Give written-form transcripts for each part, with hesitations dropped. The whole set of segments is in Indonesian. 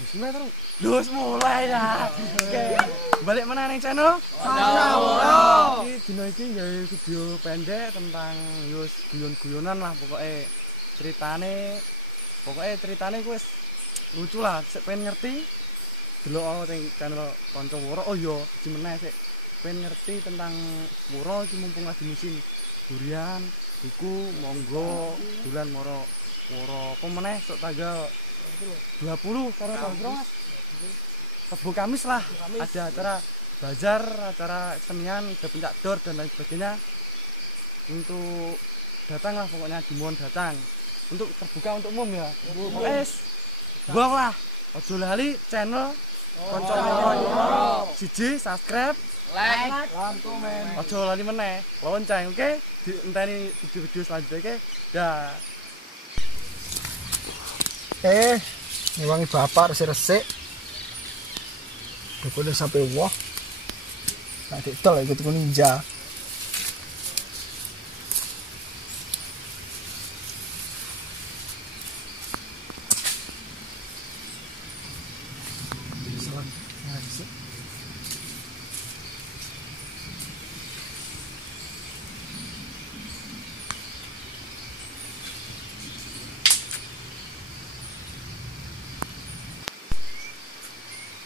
Bismillah terus mulai ya. Oke. Balik mana ning channel? Saworo. Iki dina iki gawe video pendek tentang yus guyon-guyonan lah ceritane ku wis lucu lah, sik pengen ngerti delok ning channel Kanca Woro. Oh iya, meneh sik pengen ngerti tentang Woro iki mumpung lagi musim durian, iku monggo dolan Woro. Apa meneh sok tanggal 20 karo tanggal Mas. Rabu Kamis lah, ada acara bazar, acara kesenian, ada pencak dor dan lain sebagainya. Untuk datang lah pokoknya dimohon datang. Untuk terbuka untuk umum ya. Wes. Gua lah. Ojo lali channel Kanca Woro. Siji subscribe, Like, komen. ojo lali meneh. Lonceng, oke? Enteni video-video selanjutnya, oke? Dah. Ngewangi bapak resik-resik. Dukune sampai wah. Nah, ditol ikut ninja.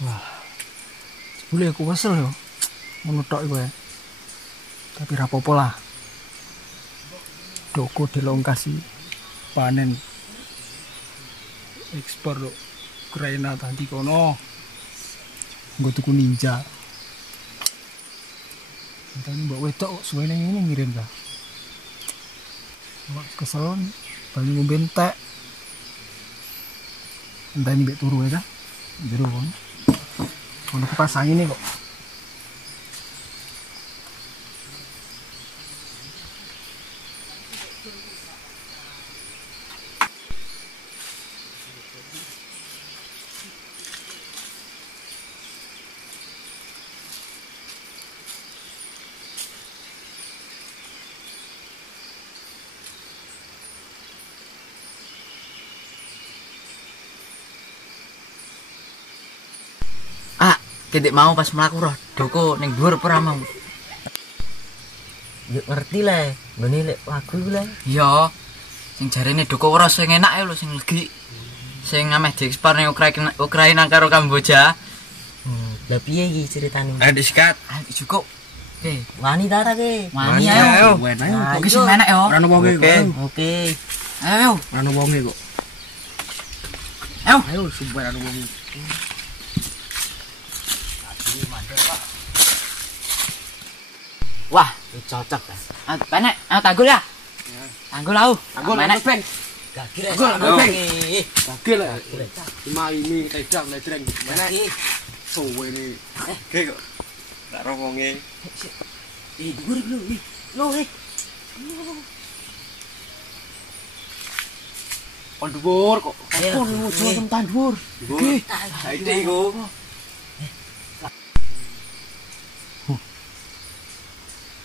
Wah, boleh aku kesel yo, menutok iku ya. Tapi rapopo lah. Doko dilongkasi panen ekspor lo Ukraina tadi kono. Nggo tuku ninja. Entane mbok wedok kok suwene ngene ngirim ta. Wah, kesel banyu ngombe entek. Entane mbek turu ya ta. Jero kono. Ono pasang ini kok. Ketik mau pas mlaku roh Doko ning dhuwur ora mau. Yo ngerti lah, ngene lek lagu iku lah. Iya. Sing jarene Doko ora sing enak lho sing legi. Sing ameh diekspor ning Ukraina karo Kamboja. Lah piye iki ceritane? Ayo disikat. Ayo cukup. Oke, Wani ta ra ke? wani ayo. Oke sing enak yo. Ora ono wonge kok. Oke. Ayo. Ora ono wonge kok. Ayo Sumpah ora ono wonge. Wah, Cocok ta. penek. Ayo tanggul ya. Tanggul au. Tanggul Penek. Ben. Gagir. Gagil lah. Cuma ini tedak ledreng. Mana iki? Suwe ini. Oke kok. Tak romonge. Dhuwur iki lho. Lho, On dhuwur kok. Ayo, Ojo teman dhuwur. Oke. Saiki iku.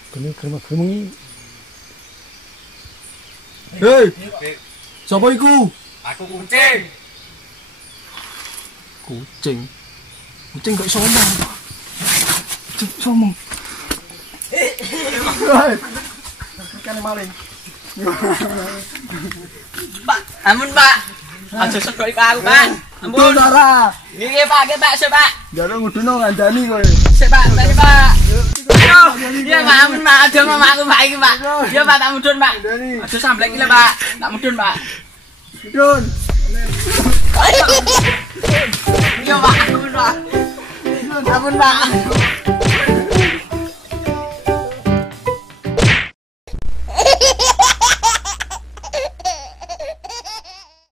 Kene kremeng-kremengi. Hei. Sapa iku? Aku kucing. Kucing. Kucing kok iso ngomong. Kucing iso ngomong. Hei. Kene maling. Pak, ampun Pak. Aja sekok iku aku Pak. Ampun. Ora. Nggih Pak, nggih Pak, sik Pak. Jare nguduno ngandani kowe. Sik Pak, tadi Pak. Aduh, iya Pak, ampun Pak, aja mamaku Pak iki Pak. Iya Pak, tak mudhun Pak. Aja samblek iki lho Pak, tak mudhun Pak. Dun. Iya Pak, ampun Pak. Ampun Pak.